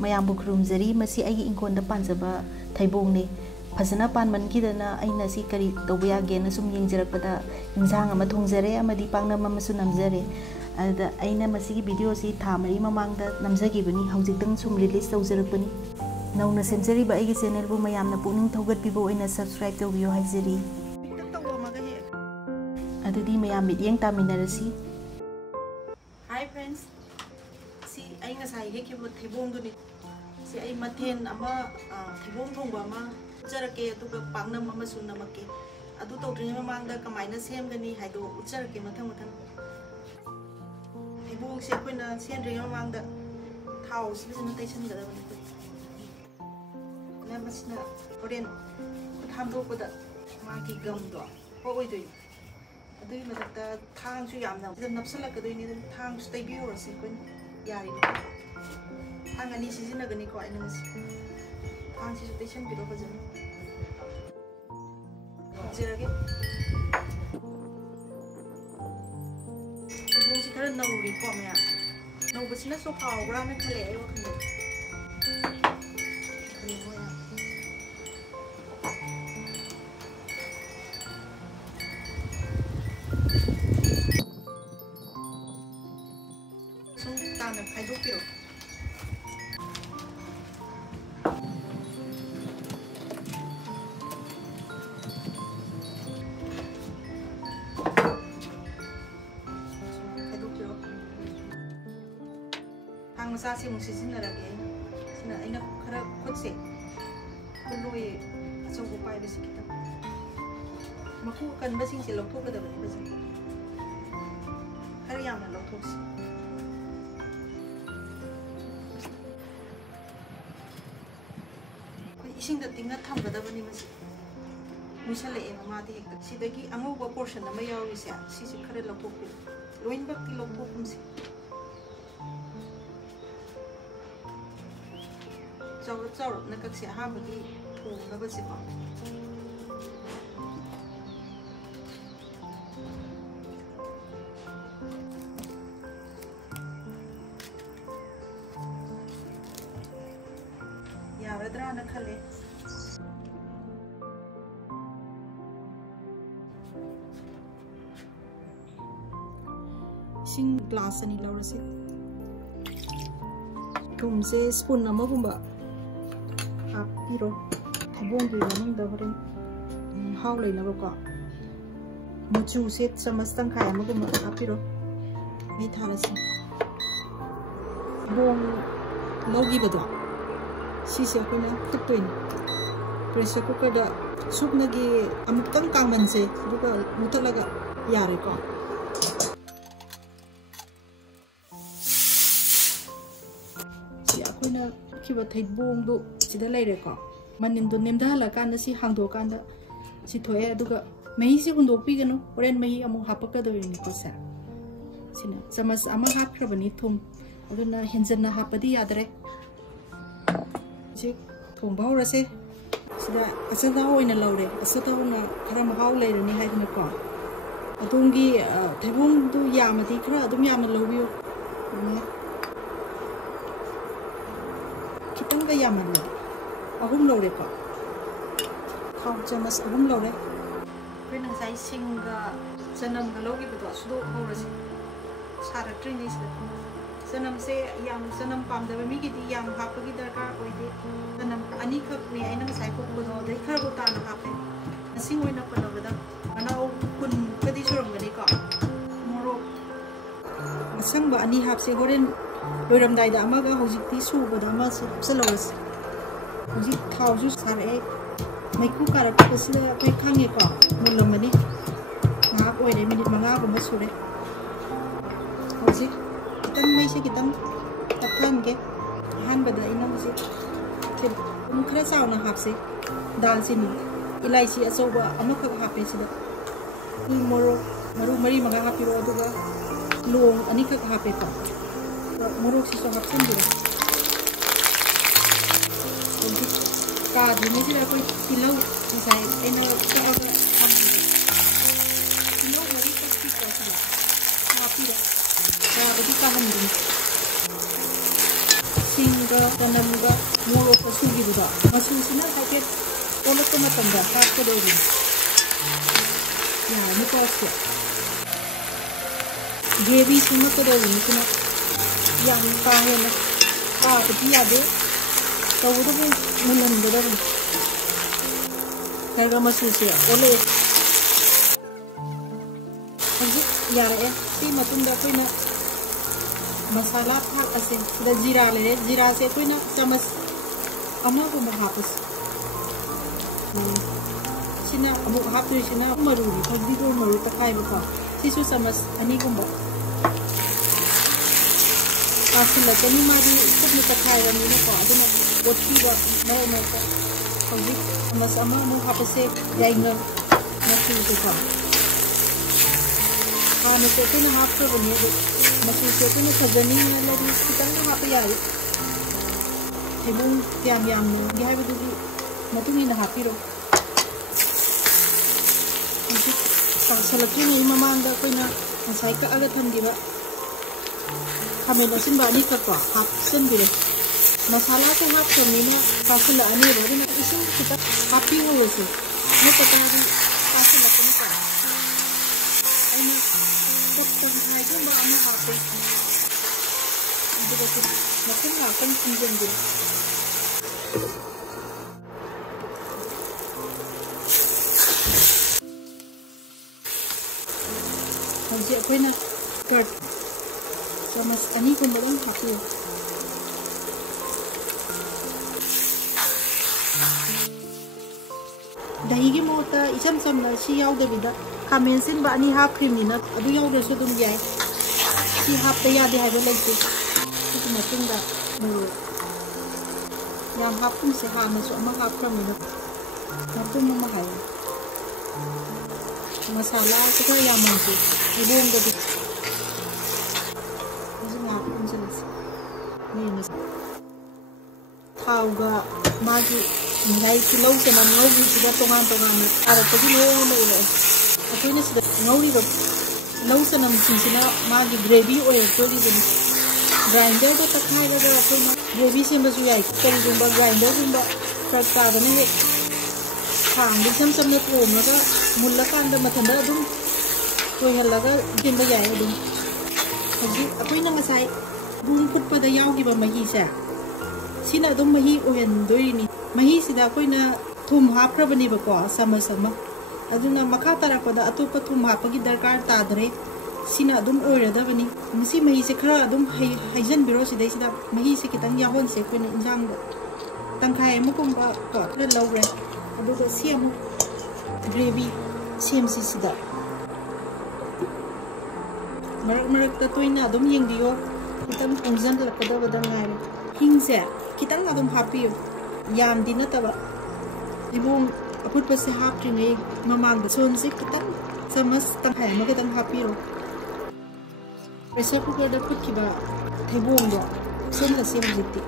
mayambu khurumjari masi ai ingkonda panjaba thaibongni फजना पानमनकीदना अइना सी करी तौबया गेना सुम यंगजरकपदा इंजांग अमा थोंजरे अमदी पांगनम अमसु नमजरे अदा अइना मसीगी वीडियो सी थामरी ममांगदा नमजगिबनी हौजिक्तंग सुम रिलीज तौजरकपनी नौना सेमजरीबा अइगी चैनल बु मयामना पुनिंग थौगतपिबो अइना सब्सक्राइब तौबियो हाइजरी अदुदी मयाम मिडियंग तामिनरसी हाय फ्रेंड्स सी अइना साइ हेकिबो थेबोंदुनी सी अइ मथेन अमा थेबोंग थोंबा अमा उच्चरके अदुगा पांगनम अमसु नमके अदु तौद्रिङै ममांगदा कमाइना सेमगनी हाइदो उच्चरके मथंग मथंग थेबोंग से अखोइना सेमद्रिङै ममांगदा थाव सिबिजना तैसनगदबनी ना मसिना होरेन थामदोकपदा मागी गमदो होइदोइ अदुइ मदक्ता थांगसु यामना नपसलकदोइनि थांगसु तैबियोरसि कोइन यारि थांग अनि सिजिनगनी को आइना मसि थांगसि तैसन बिरो बजन जरगे थेबोंसि खरा नौरि को मया नौबसिना सो हावब्रा न खले आइ वखन मसासे मुसिजिनरगे सिना आइना खरा खुदसे कुलोय अचौबो पाइबसि किता मखु कनबसिंसे लौथोकदबनि बजि खरा यामना लौथोक्सि इसिंग द तिंगना थमगदबनि मसि मुसले ए मादी हेक्ता सिदगी अंगौबा पोर्शन अमा यावरिसे सिसि खरा लौथोकपि लोइनबक्ति लौथोकुमसि चाउर नकसे हाबगी थोंगबसि को यारद्रा न खले सिंग ग्लास अनि लौरसे थुमसे स्पून अमगुंबा हापिरो थेबोंगी मनुंगदा होरेन हाव लेनबको मचु से चमच तंखाय अमगुम हापिरो मी थारसि बोंग लौगिबदो सिसे कोना तुक्तोइन प्रेशर कुकर दा सुपनगी अमुक्तंग कांगमनसे दुगा मुतलगा यारेको सि अखोइना खिबा थैबोंदो सिदा लेरेको मनिंदो नेमदहला कांदा सि हांदो कांदा सि थोए अदुगा मही सि हुंदोकपिगनु होरेन मही अमु हापकदोइनि कोसा सिना चमच अमा हापख्रबनि थुम अदुना हेंजना हापदि यादरे जे थोंबा होरसे सिदा असदा होइना लौरे असदा होना खरा महाव लेरनि हाइबनको अदुंगी थैबोंदो यामदि खरा अदुम यामना लौबियो खितंगा यामना अहुम लौरे को थाव चमच अहुम लौरे फ्रेन नसाई सिंगा जनम गलोगी बतो सुदो होरसि सारट्रिनि जनम से याम जनम पामदब मिगिदी याम हापगी दरकार ओइदे जनम अनि खकनि आइना नसाई को बतो दे खरबो ताना हापे सिंग ओइना पनबदा अनाउ कुन कदी सुरमगनि को मोरो असंबा अनि हापसे होरेन लोइरमदाइदा अमागा हौजिक्ति सुबदा मा सलौरसि जी थावजु सारे मैकु कारकपसिदा अखै खांगेको मुलमनि नाक ओइरे मिनिट 5 गुम सुरे हौजि कितंग मैसे कितंग तखनगे हानबदा इनमसि थिल खरा चावना हापसे दालचिनी इलाइची अचौबा अमखक हापे सिदा मोरो मरु मरी 5 हापिरो अदुगा लोंग अनिखक हापे को मोरो सिसो हापसनदिरा कादी में जिला कोई तिलौ इंसाई एनो चावल तिलौ मरी पत्ती का सिला हापी रा बदी का हम दिन सिंग ꯁꯤꯡꯒ ꯆꯅꯝꯒ ꯃꯣꯔꯣꯛꯀ ꯁꯨꯈꯤꯕꯗꯣ ꯃꯆꯨꯁꯤꯅ ꯍꯥꯏꯐꯦꯠ ꯑꯣꯜꯂꯛꯄ ꯃꯇꯝꯗ ꯍꯥꯞꯀꯗꯧꯕꯅꯤ ꯌꯥꯔꯅꯤꯀꯣ ꯁꯦ ꯒ꯭ꯔꯦꯚꯤ ꯁꯦꯝꯃꯛꯀꯗꯧꯕꯅꯤ ꯁꯤꯅ ꯌꯥꯝ ꯀꯥ ꯍꯦꯟꯅ ꯀꯥꯕꯗꯤ ꯌꯥꯗꯦ ꯇꯧꯕꯗꯕꯨ ꯃꯨꯜꯍꯟꯒꯗꯧꯕꯅꯤ ꯈꯔ ꯃꯆꯨꯁꯦ ꯑꯣꯜꯂꯛꯑꯦ ꯍꯧꯖꯤꯛ ꯌꯥꯔꯛꯑꯦ ꯁꯤ ꯃꯇꯨꯡꯗ ꯑꯩꯈꯣꯏꯅ ꯃꯁꯥꯂꯥ ꯊꯥꯛꯑꯁꯦ ꯁꯤꯗ ꯖꯤꯔꯥ ꯂꯩꯔꯦ ꯖꯤꯔꯥꯁꯦ ꯑꯩꯈꯣꯏꯅ ꯆꯃꯁ ꯑꯃꯒꯨꯝꯕ ꯍꯥꯞꯄꯁꯦ sina abu haptu sina maru thagdi ko maru takai ba sisu samas ani gumba asila kani mari kubni takai ba ni ko aduna botti ba no no ko hoji samas ama no hapase yainga nasu ko ka ana se tuna haptu bani nasu se tuna thagani la di kitang hap ya hebung yam yam ni ha bi du matuni na hapiro salakini mamanda koina masai ka aga thangiba khamela sinba ani ka ko hap sandire masala ke hap kamina kasala ani ro ni isu kita happy ho se no patari kasala kani ka ani tok tam hai ko ba ana hape ndiga ko nakin ha kan sinjen de Hanya apa nak curd, sama ani pun belum happy. Dahi ke mau ta isam samna si yau dah bida. Kamen sin ba ani half cream ni na, abu yau dah sudah dia. Si half dia ada hari lagi. Itu macam dah baru. Yang half pun sehat masuk ama half cream ni. Macam mana hai? Masala kita yang mangkuk, ibu enggak di. Masih ngapain jelas? Nih mas. Tahu gak maju nilai kilau sama ngawi sudah tongan ni. Ada pergi ni. Aku ini sudah ngawi gak. Lau senam cincina maju gravy oil tu di sini. Grinder tu tak kaya gak aku ni. Gravy sih masuk ya. Kalau jumpa grinder jumpa terkadang ni. Hang di sam ni tu maka mulla kan dah macam dah dum, kau yang laga jemba jaya dum. Jadi apa yang nak saya, bung put pada yau kita mahi saya. Sina dum mahi oyan doi ni, mahi sida kau na thum hapra bani bako sama-sama. Aduna maka tarak pada atu pa thum hapa ki darkar tadre. Sina dum oya dah bani. Mesti mahi sekara dum haijan biro sida sida mahi sekitang yahon se kau na injang dah. Tangkai mukum ba kau dah lau re. Aduga siamu gravy same sida marak tatuina adum yang dio kita pungzan la pada badang ngai hingse kita adum happy yam dina taba ibung aput pase happy nei mamang da son se kita samas tang hai ma kita happy ro pressure cooker da put kiba thebong do sen la sem jitti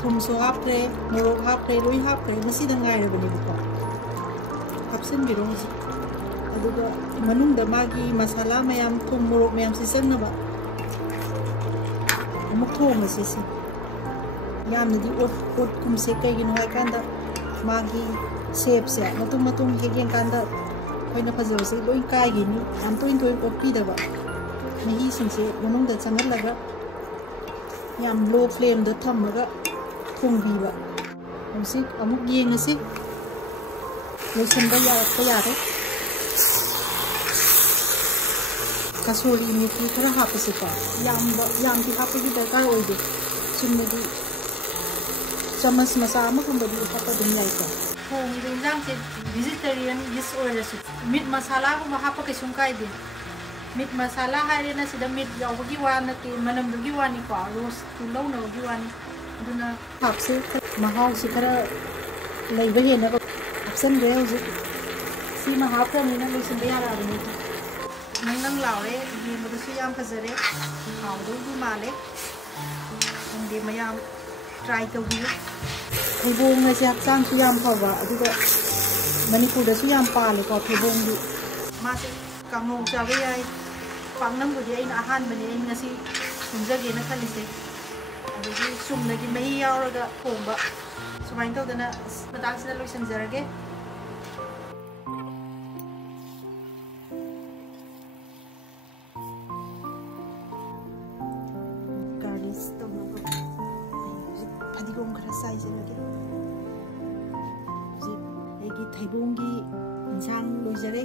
thum so hapre morok hapre roi hapre masi da ngai ra bani ko hapsen birong aduga manung da magi masala mayam thum morok mayam sisan na ba amuk thong se se yam di ot kum se kai gin hoi kanda magi shape se matung hegen kanda hoina phajau se loi kai gi ni am toin opi da ba mehi sing se manung da changal laga yam low flame da thamaga thong bi ba amsi amuk yeng se lotion ba ya de kasuri methi thara hapase ko yam ki hapagi darkar oide chimni di chamas masa ama kamba di hapa dum lai ko hong rinjang se vegetarian dish oil su meat masala ko hapa ke sungkai din meat masala hari na sida meat yaw gi wan ki manam gi wan ko roast tu law na gi wan aduna hapse mahau si khara lai ba he na option re ho si ma hap ra ni na lotion ba ya ra ni nang lao le ni mo su yam phajare haw do du ma le ang de mayam try to wi thebong na sak sang su yam phawa aduga manipur da su yam pa le ko thebong du ma se kamong cha we ai pangnam ko di ai na han bani ai ngasi sunjage na khali se ꯑꯗꯒꯤ ꯆꯨꯝꯅꯒꯤ ꯃꯍꯤ ꯌꯥꯎꯔꯒ ꯊꯣꯡꯕ ꯁꯨꯃꯥꯏꯅ ꯇꯧꯗꯅ ꯃꯇꯥꯡꯁꯤꯗ ꯂꯣꯏꯁꯤꯟꯖꯔꯒꯦ garnish ꯇꯧꯅꯕ ꯍꯧꯖꯤꯛ ꯐꯗꯤꯒꯣꯝ ꯈꯔ ꯆꯥꯏꯁꯤꯜꯂꯒꯦ ꯍꯧꯖꯤꯛ ꯑꯩꯒꯤ ꯊꯩꯕꯣꯡꯒꯤ ꯏꯟꯁꯥꯡ ꯂꯣꯏꯖꯔꯦ